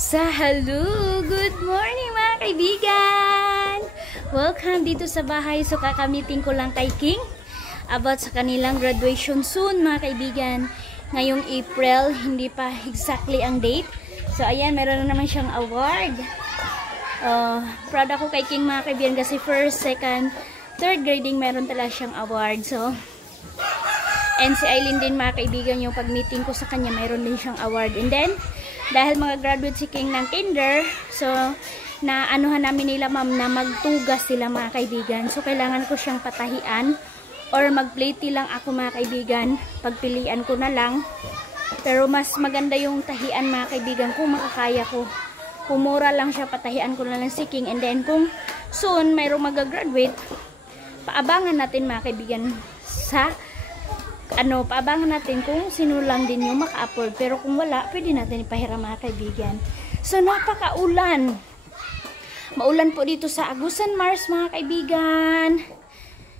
Hello! Good morning mga kaibigan! Welcome dito sa bahay. So kakamiting ko lang kay King about sa kanilang graduation soon mga kaibigan. Ngayong April, hindi pa exactly ang date. So ayan, meron na naman siyang award. Proud ako kay King mga kaibigan kasi first, second, third grading meron talaga siyang award. So, and si Aileen din mga kaibigan, yung pag-meeting ko sa kanya, meron din siyang award. And then, dahil mga graduate si King ng kinder, so, na-anuhan namin nila ma'am na magtugas sila mga kaibigan. So, kailangan ko siyang patahian or mag-plate lang ako mga kaibigan. Pagpilian ko na lang. Pero mas maganda yung tahian mga kaibigan kung makakaya ko. Kung mura lang siya, patahian ko na lang si King. And then, kung soon mayroong mag-graduate, paabangan natin mga kaibigan sa paabangan natin kung sino lang din yung maka-afford. Pero kung wala, pwede natin ipahiram mga kaibigan. So, napaka-ulan. Maulan po dito sa Agusan Mars mga kaibigan.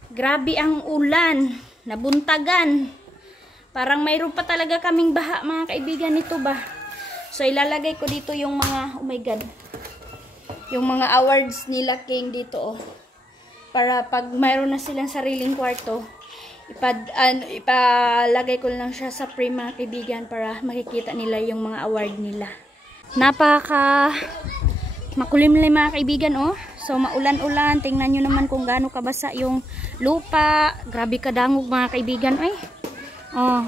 Grabe ang ulan. Nabuntagan. Parang mayroon pa talaga kaming baha mga kaibigan nito ba. So, ilalagay ko dito yung mga, oh my God, yung mga awards nila King dito, oh. Para pag mayroon na silang sariling kwarto, ipalagay ko lang siya sa frame mga kaibigan para makikita nila yung mga award nila. Napaka makulimlim mga kaibigan, oh. So, maulan-ulan. Tingnan nyo naman kung gaano kabasa yung lupa. Grabe kadangog mga kaibigan, ay. Oh.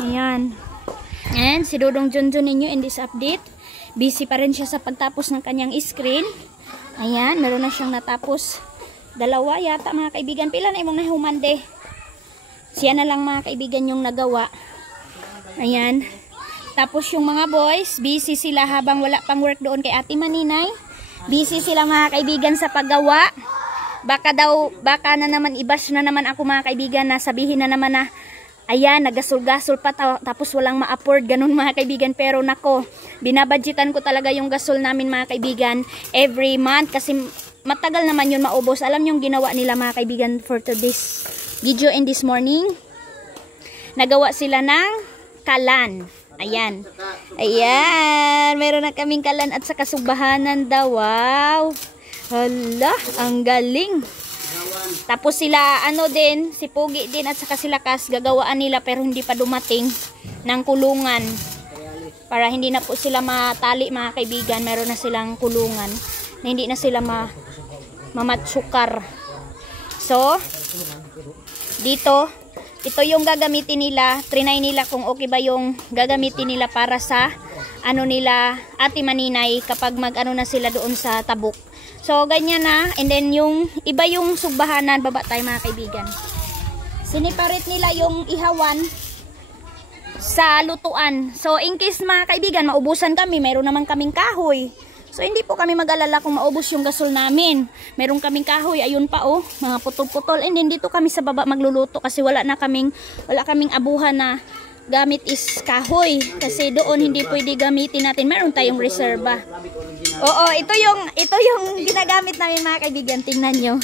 Ayan. And si Dodong Junjun ninyo in this update. Busy pa rin siya sa pagtapos ng kanyang screen. Ayan, meron na siyang natapos. Dalawa yata mga kaibigan. Pila na imong nahumande. Siya na lang mga kaibigan yung nagawa. Ayan. Tapos yung mga boys, busy sila habang wala pang work doon kay Ate Maninay. Busy sila mga kaibigan sa paggawa. Baka na naman i-bash na naman ako mga kaibigan na sabihin na naman na ayan, nagasol-gasol pa tapos walang ma-afford, ganun mga kaibigan. Pero nako, binabudgetan ko talaga yung gasol namin mga kaibigan every month kasi matagal naman yun maubos. Alam yung ginawa nila mga kaibigan for today's video and this morning. Nagawa sila ng kalan. Ayan. Ayan, meron na kaming kalan at sa kasugbahanan daw. Wow. Hala, ang galing. Tapos sila, si Pugi din at saka sila Kas, gagawaan nila pero hindi pa dumating ng kulungan. Para hindi na po sila matali mga kaibigan, meron na silang kulungan na hindi na sila mamatsukar. So, dito, ito yung gagamitin nila, trinay nila kung okay ba yung gagamitin nila para sa nila Ate Maninay kapag na sila doon sa Tabuk. So, ganyan na. And then, yung iba yung sugbahanan. Baba tayo mga kaibigan. Siniparit nila yung ihawan sa lutuan. So, in case mga kaibigan, maubusan kami. Meron naman kaming kahoy. So, hindi po kami mag-alala kung maubos yung gasol namin. Meron kaming kahoy. Ayun pa, oh. Mga putol-putol. And then, dito kami sa baba magluluto. Kasi wala kaming abuhan na gamit is kahoy. Kasi doon hindi pwede gamitin natin. Meron tayong reserva. Oo, ito yung ginagamit namin mga kaibigan. Tingnan nyo.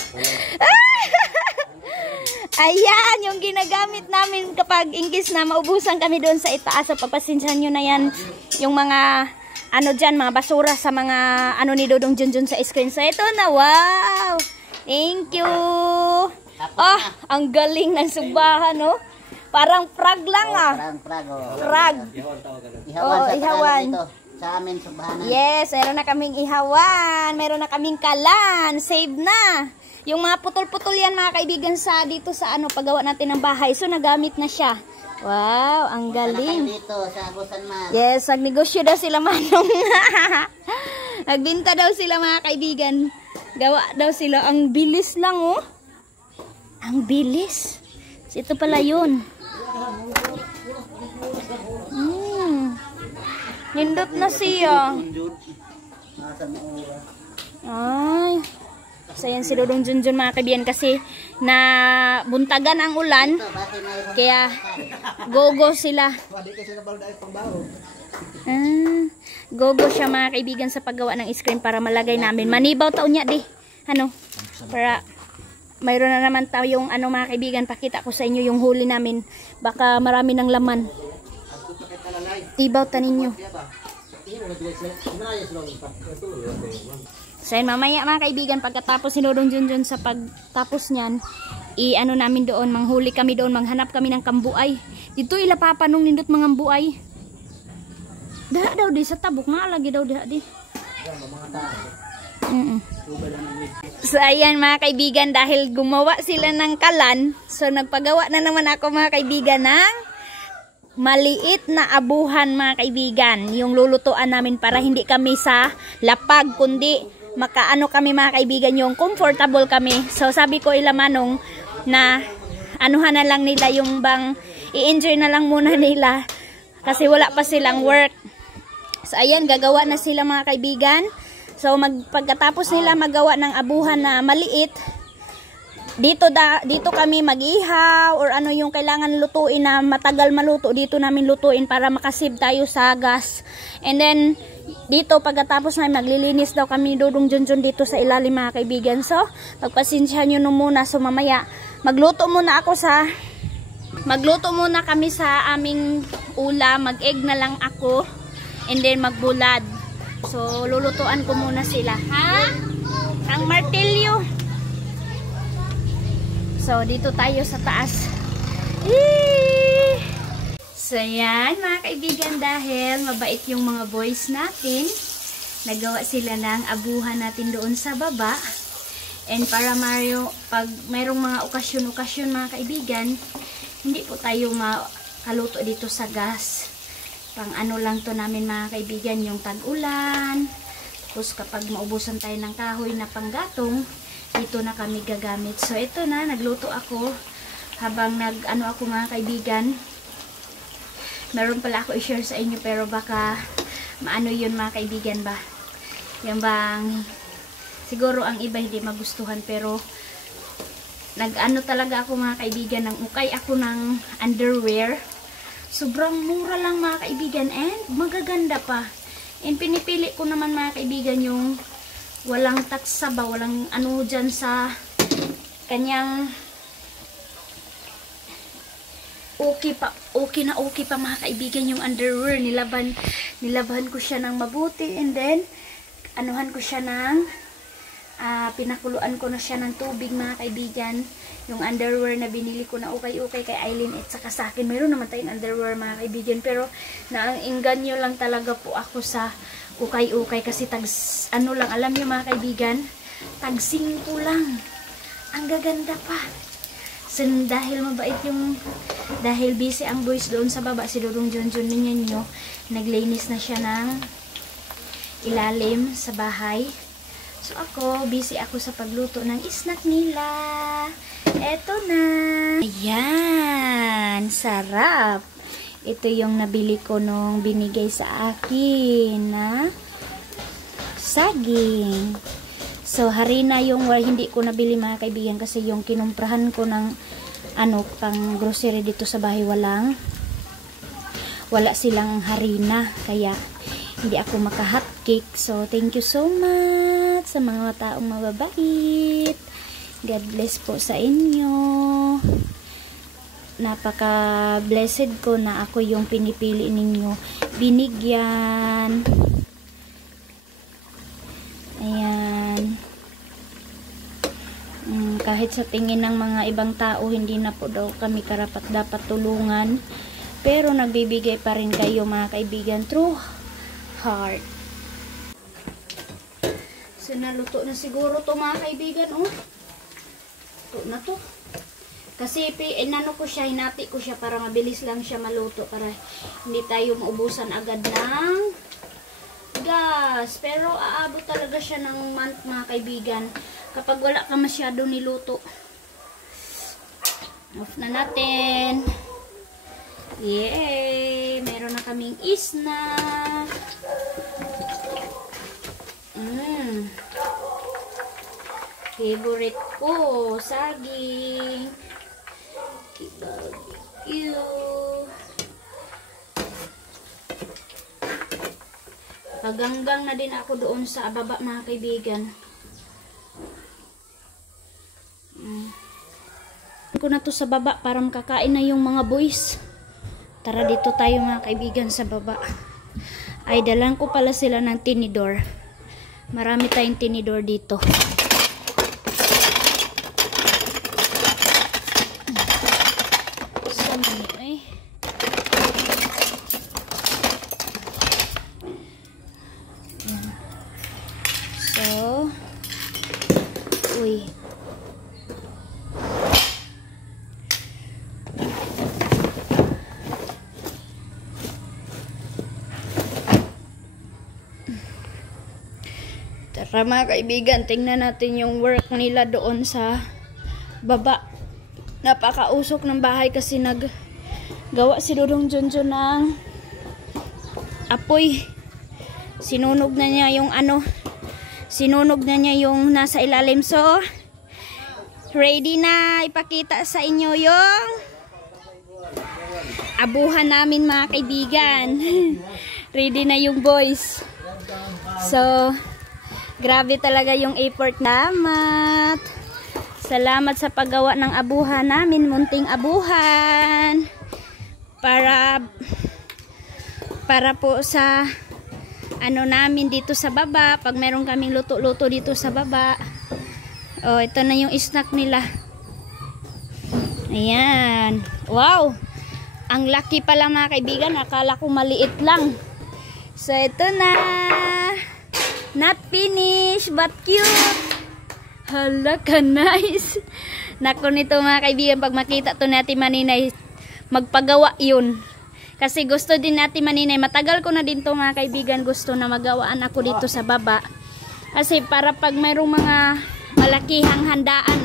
Ayan, yung ginagamit namin kapag ingkis na maubusan kami doon sa itaas. So, papasinsan nyo na yan. Yung mga, dyan, mga basura sa mga, ni Dodong Junjun sa screen. So, ito na. Wow! Thank you! Oh, ang galing ng sugbahan, no? Parang frag lang, ah. Frag. Ihawan. Sa amin, sugbahanan. Yes, meron na kaming ihawan. Meron na kaming kalan. Save na. Yung mga putol-putol yan mga kaibigan sa dito sa paggawa natin ng bahay. So, nagamit na siya. Wow, ang galing. Dito sa Agusan Mars. Yes, nagnegosyo daw sila manong. Nagbinta daw sila mga kaibigan. Gawa daw sila. Ang bilis lang, oh. Ang bilis. Ito pala yun. Nindot na siya. Ay. So, yan si Dodong Junjun mga kaibigan kasi na buntagan ang ulan. Kaya gogo sila. Gogo siya mga kaibigan sa paggawa ng screen para malagay namin. Manibaw taon niya di. Para mayroon na naman tayong mga kaibigan. Pakita ko sa inyo yung huli namin. Baka marami ng laman. Ibaw tanin nyo. So yun, mamaya mga kaibigan, pagkatapos si Dodong Junjun sa pagtapos niyan, i-ano namin doon, manghuli kami doon, manghanap kami ng kambuay. Dito ila papanong nindot mga buay. Daha daw di sa tabok nga lagi daw di. So ayan mga kaibigan, dahil gumawa sila ng kalan, so nagpagawa na naman ako mga kaibigan ng maliit na abuhan mga kaibigan, yung lulutuan namin para hindi kami sa lapag kundi makaano kami mga kaibigan, yung comfortable kami. So sabi ko ila Manong na anuhan na lang nila yung bang i-enjoy na lang muna nila kasi wala pa silang work. So ayan, gagawa na sila mga kaibigan. So pagkatapos nila magawa ng abuhan na maliit, dito kami mag-ihaw or ano yung kailangan lutuin na matagal maluto, dito namin lutuin para makasave tayo sa gas. And then dito pagkatapos na maglilinis daw kami Dodong Junjun dito sa ilalim mga kaibigan. So pagpasensyahan nyo muna, so mamaya magluto muna kami sa aming ulam, mag-egg na lang ako and then magbulad. So lulutuan ko muna sila, ha? Ang martilyo. So dito tayo sa taas. So yan mga kaibigan, dahil mabait yung mga boys natin, nagawa sila ng abuhan natin doon sa baba. And para pag mayroong mga okasyon mga kaibigan, hindi po tayo makaluto dito sa gas. Pang ano lang to namin mga kaibigan, yung tag-ulan. Tapos kapag maubusan tayo ng kahoy na panggatong, dito na kami gagamit. So ito na, nagluto ako habang nag-ano ako mga kaibigan. Meron pala ako i-share sa inyo pero baka maano yun mga kaibigan ba. Yan bang siguro ang iba hindi magustuhan, pero nag-ano talaga ako mga kaibigan, ng ukay ako ng underwear. Sobrang mura lang mga kaibigan and magaganda pa. And pinipili ko naman mga kaibigan yung walang taksa ba, walang ano dyan sa kanyang okay pa mga kaibigan yung underwear. Nilaban ko siya ng mabuti and then anuhan ko siya ng pinakuluan ko na siya ng tubig mga kaibigan. Yung underwear na binili ko na ukay-ukay kay Aileen at saka sa akin, mayroon naman tayong underwear mga kaibigan, pero nainganyo lang talaga po ako sa ukay-ukay kasi ano lang, alam niyo mga kaibigan, tag 5 lang, ang gaganda pa. So, dahil busy ang boys doon sa baba, si Dodong Junjun ninyo, naglinis na siya ng ilalim sa bahay. So ako, busy ako sa pagluto ng snack nila. Eto na. Ayan, sarap. Ito yung nabili ko nung binigay sa akin na saging. So harina yung hindi ko nabili mga kaibigan kasi yung kinumprahan ko ng pang grocery dito sa bahay wala silang harina, kaya hindi ako maka-hot cake. So thank you so much sa mga taong mababait. God bless po sa inyo. Napaka-blessed ko na ako yung pinipili ninyo binigyan. Ayan. Kahit sa tingin ng mga ibang tao, hindi na po daw kami karapat dapat tulungan. Pero nagbibigay pa rin kayo mga kaibigan through heart. So naluto na siguro to mga kaibigan, oh. Luto na to. Kasi inano ko siya, hinati ko siya para mabilis lang siya maluto, para hindi tayo maubusan agad ng gas. Pero aabot talaga siya ng month mga kaibigan kapag wala ka masyado niluto. Off na natin. Yay! Meron na kaming snack. Favorite ko, saging. Barbecue. Haganggang na din ako doon sa baba mga kaibigan. Ko na to sa baba para makakain na yung mga boys. Tara dito tayo mga kaibigan sa baba. ay dalan ko pala sila ng tinidor. Marami tayong tinidor dito. Uy. Tara mga kaibigan, tingnan natin yung work nila doon sa baba. Napakausok ng bahay kasi naggawa si Dodong Junjun ng apoy. Sinunog na niya yung sinunog na niya yung nasa ilalim. So, ready na ipakita sa inyo yung abuhan namin mga kaibigan. Ready na yung boys. So, grabe talaga yung effort. Salamat sa paggawa ng abuhan namin. Munting abuhan. Para po sa namin dito sa baba, pag meron kaming luto-luto dito sa baba. Oh, ito na yung snack nila. Ayan. Wow! Ang laki pala mga kaibigan. Akala ko maliit lang. So, ito na. Not finished, but cute. Hala ka, nice. Naku nito mga kaibigan, pag makita to natin Maninay, magpagawa yun. Kasi gusto din natin Maninay, matagal ko na din to mga kaibigan, gusto na magawaan ako dito sa baba. Kasi para pag mayroong mga malakihang handaan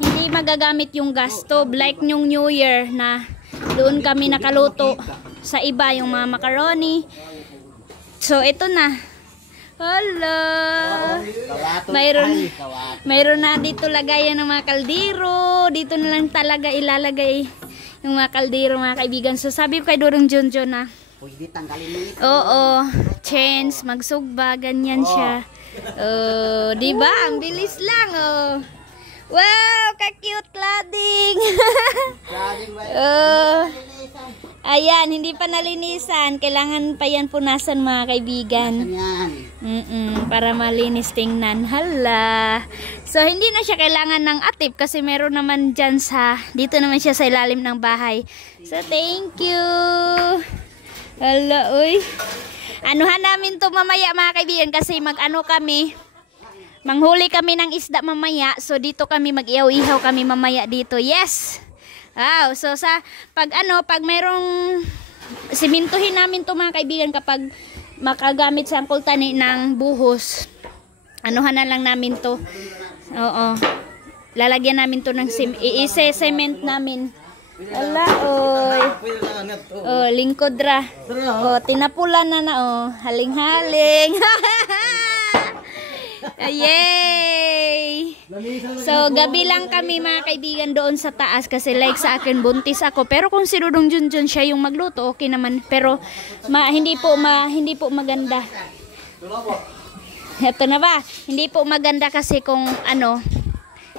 hindi magagamit yung gas stove. Like yung New Year na doon kami nakaluto sa iba, yung mga macaroni. So ito na. Hala. Mayroon na dito lagayan ng mga kaldero. Dito na lang talaga ilalagay yung mga kaldero mga kaibigan. So sabi ko kay Dodong Junjun na pwede tanggalin mo ito. Oo, chance, magsugba, ganyan siya. Diba? Ang bilis lang, oh. Wow, ka-cute lading. Ayan, hindi pa nalinisan. Kailangan pa yan punasan mga kaibigan. Para malinis tingnan. Hala. So, hindi na siya kailangan ng atip kasi meron naman dyan dito naman siya sa ilalim ng bahay. So, thank you. Hala, uy. Anuhan namin to mamaya mga kaibigan kasi manghuli kami ng isda mamaya. So, dito kami mag-ihaw-ihaw kami mamaya dito. Yes! Wow! So, pag mayroong simintuhin namin to mga kaibigan kapag makagamit sa tani ng buhos. Anuhan na lang namin to. Oo. Lalagyan namin to ng i-cement namin. Ala, oy. Oh, lingkod ra. Oh, tinapulan na oh. Haling-haling. Yay! So, gabi lang kami mga kaibigan doon sa taas kasi like sa akin buntis ako. Pero kung si Dodong Junjun siya yung magluto, okay naman. Pero hindi po maganda. Ito na ba? Hindi po maganda kasi kung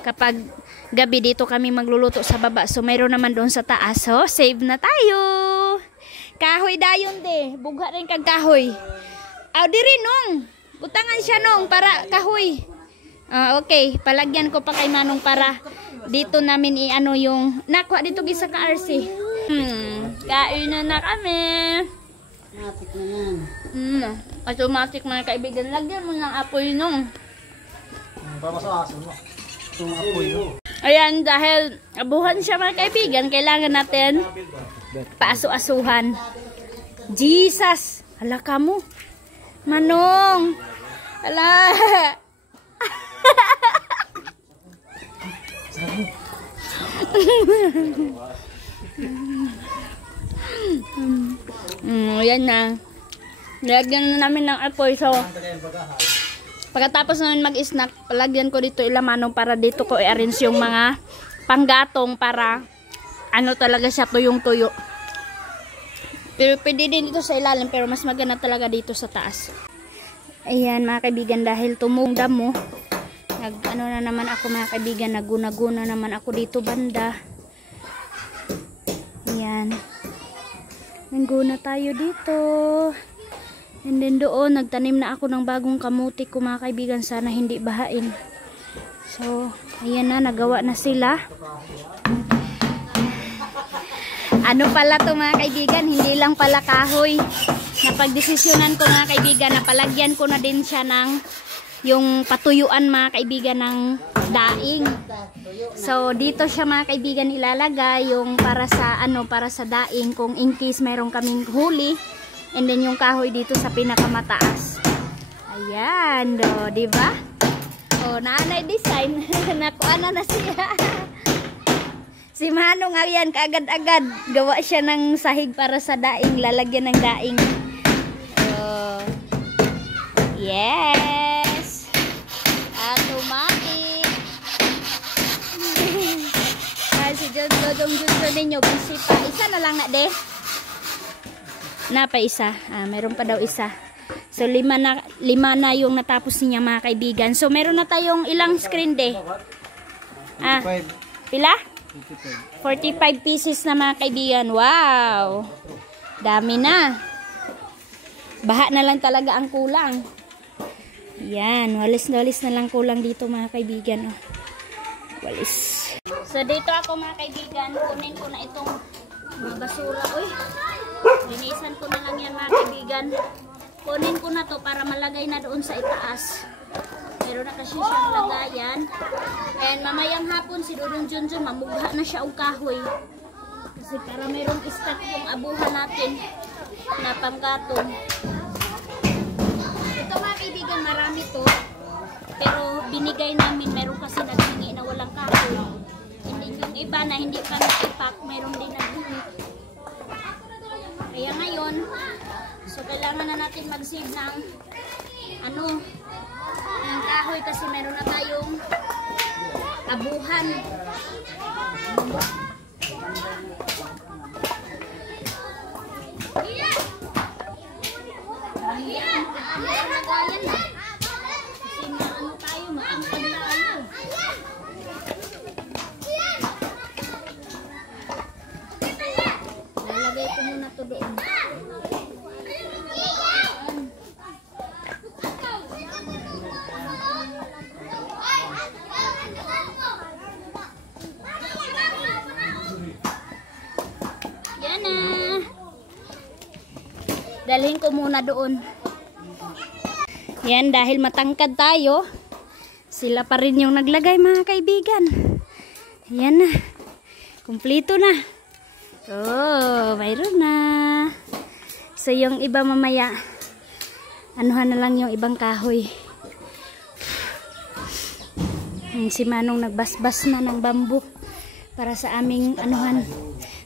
kapag gabi dito kami magluluto sa baba. So, mayroon naman doon sa taas. So, save na tayo. Kahoy dayon de. Bugha rin kag kahoy. Aw, diri nung. Butangan siya nung para kahoy. Okay. Palagyan ko pa kay Manong para dito namin yung nakuha dito gisa ka RC. Kain na kami. Automatic na yan. Automatic mga kaibigan. Lagyan mo ng apoy nung. Para sa aso mo. Itong apoy mo. Ayan, dahil abuhan siya mga kaibigan, kailangan natin paaso-asuhan. Jesus! Hala ka mo. Manong! Hala! Ayan na. Nilagyan na namin ng apoy. So, pagkatapos namin mag-snack, palagyan ko dito ilamanong para dito ko i-arrange yung mga panggatong para talaga siya tuyong-tuyo. Pero pwede din dito sa ilalim pero mas maganda talaga dito sa taas. Ayan mga kaibigan, dahil tumong damo, na naman ako mga kaibigan, naguna-guna naman ako dito banda. Ayan. Nangguna tayo dito. And then doon, nagtanim na ako ng bagong kamuti ko mga kaibigan. Sana hindi bahain. So, ayan na, nagawa na sila. Ano pala to mga kaibigan, hindi lang pala kahoy. Napagdesisyonan ko mga kaibigan, napalagyan ko na din siya ng yung patuyuan mga kaibigan ng daing. So, dito siya mga kaibigan ilalagay yung para sa daing kung in case meron kaming huli. And then yung kahoy dito sa pinakamataas. Ayan, do, di ba? Oh, naanay design. Nakuha na siya. Si Manong ayan, kaagad-agad gawa siya ng sahig para sa daing, lalagyan ng daing. Oh. Yes. Automatic. Si Dodong Junjun ninyo, busy pa. Isa na lang na, de. Na pa isa. Meron pa daw isa. So, lima na yung natapos niya mga kaibigan. So, meron na tayong ilang screen de? Pila? 45 pieces na mga kaibigan. Wow! Dami na. Baha na lang talaga ang kulang. Yan. Walis na lang kulang dito mga kaibigan. Oh. Walis. So, dito ako mga kaibigan. Kunin ko na itong mga basura. Uy! Linisan ko na lang yan mga kaibigan. Kunin ko na to para malagay na doon sa itaas. Meron na kasi siyang lagayan. And mamayang hapon si Dodong Junjun mamugha na siya og kahoy. Kasi para mayroong stock yung abuhan natin na panggatong. Ito mga kaibigan, marami to. Pero binigay namin, meron kasi naghingi na walang kahoy. Hindi yung iba na hindi pa nag-ipak, meron din naghingi. Kaya ngayon, so kailangan na natin mag-save ng ng kahoy kasi meron na tayong abuhan. Lalagay ko muna to doon. Yan na. Dalhin ko muna doon. Yan, dahil matangkad tayo, sila pa rin yung naglagay mga kaibigan. Yan na. Kumpleto na. Oh, mayroon na. So, yung iba mamaya, anuhan na lang yung ibang kahoy. Si Manong nagbasbas na ng bamboo para sa aming anuhan,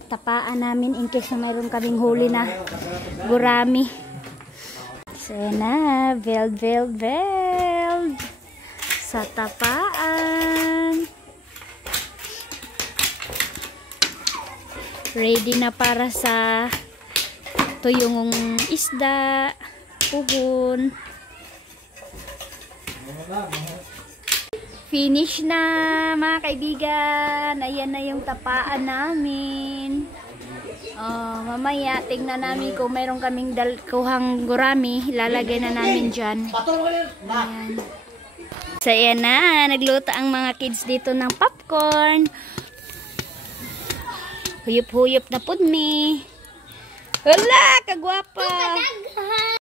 tapaan namin in case na mayroon kaming huli na gurami. So, na, veld sa tapaan. Ready na para sa tuyong isda, puhon. Finish na mga kaibigan. Ayan na yung tapaan namin. Mamaya tingnan namin kung meron kaming kuhang gurami. Ilalagay na namin dyan. Ayan. So ayan na. Nagluto ang mga kids dito ng popcorn. Huyop-huyop na po ni. Wala! Kagwapa!